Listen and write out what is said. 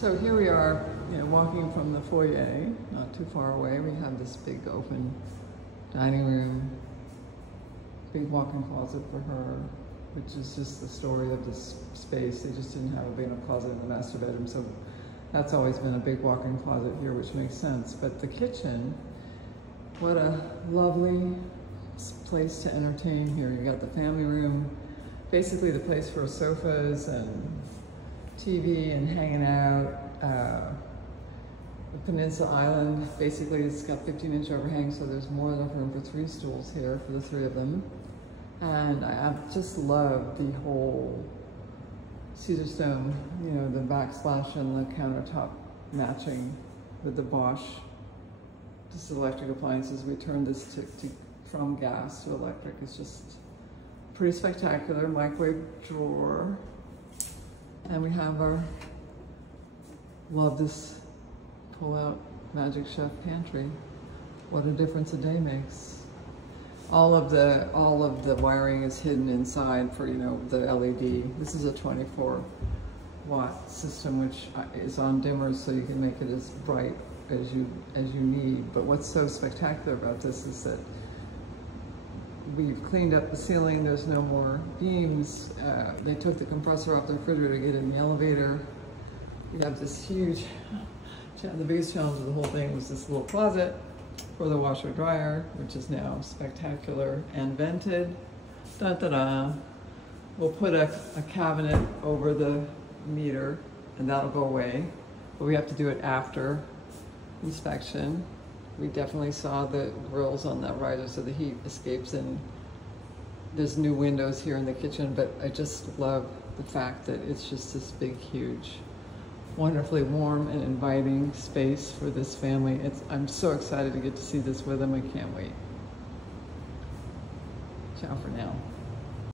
So here we are, walking from the foyer, not too far away. We have this big open dining room, big walk-in closet for her, which is just the story of this space. They just didn't have a big enough closet in the master bedroom, so that's always been a big walk-in closet here, which makes sense. But the kitchen, what a lovely place to entertain here. You got the family room, basically the place for sofas and TV and hanging out. The peninsula island, basically it's got 15-inch overhang, so there's more than enough room for 3 stools here for the 3 of them. And I just love the whole Caesar stone, the backsplash and the countertop matching with the Bosch. Just electric appliances. We turned this from gas to electric. It's just pretty spectacular. Microwave drawer. And we have our, love this pull-out Magic Chef pantry. What a difference a day makes. All of the wiring is hidden inside for the LED. This is a 24-watt system, which is on dimmers, so you can make it as bright as you need. But what's so spectacular about this is that we've cleaned up the ceiling. There's no more beams. They took the compressor off the refrigerator to get in the elevator. We have this huge, the biggest challenge of the whole thing was this little closet for the washer dryer, which is now spectacular and vented. Da-da-da. We'll put a cabinet over the meter and that'll go away, but we have to do it after inspection. We definitely saw the grills on that riser so the heat escapes, and there's new windows here in the kitchen, but I just love the fact that it's just this big, huge, wonderfully warm and inviting space for this family. I'm so excited to get to see this with them. I can't wait. Ciao for now.